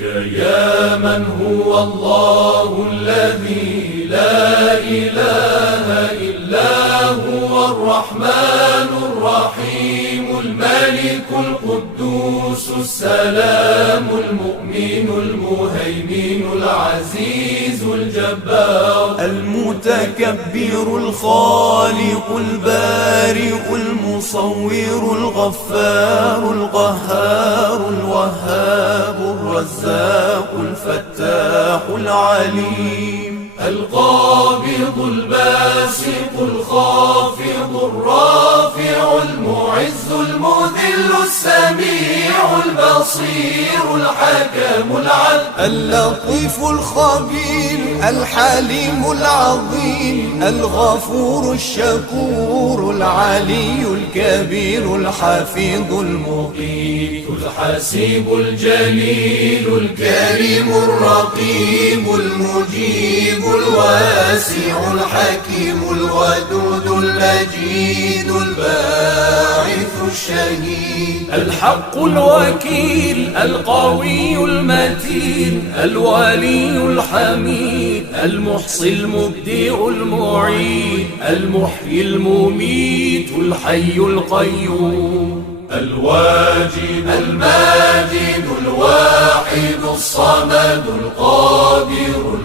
لك يا من هو الله الذي لا إله إلا هو الرحمن الرحيم الملك القدوس السلام المؤمن المهيمن العزيز الجبار المتكبر الخالق البارئ المصور الغفار القهار الوهاب الرزاق الفتاح العليم القابض الباسط الخافض الرافع المعز المذل السميع البصير الحكم العدل اللطيف الخبير الحليم العظيم الغفور الشكور العلي الكبير الحفيظ المقيت الحسيب الجليل الكريم الرقيب المجيب الواسع الحكيم الودود المجيد الباعث الشهيد الحق الوكيل القوي المتين الولي الحميد المحصي المبدئ المعيد المحيي المميت الحي القيوم الواجد الماجد الواحد الصمد القادر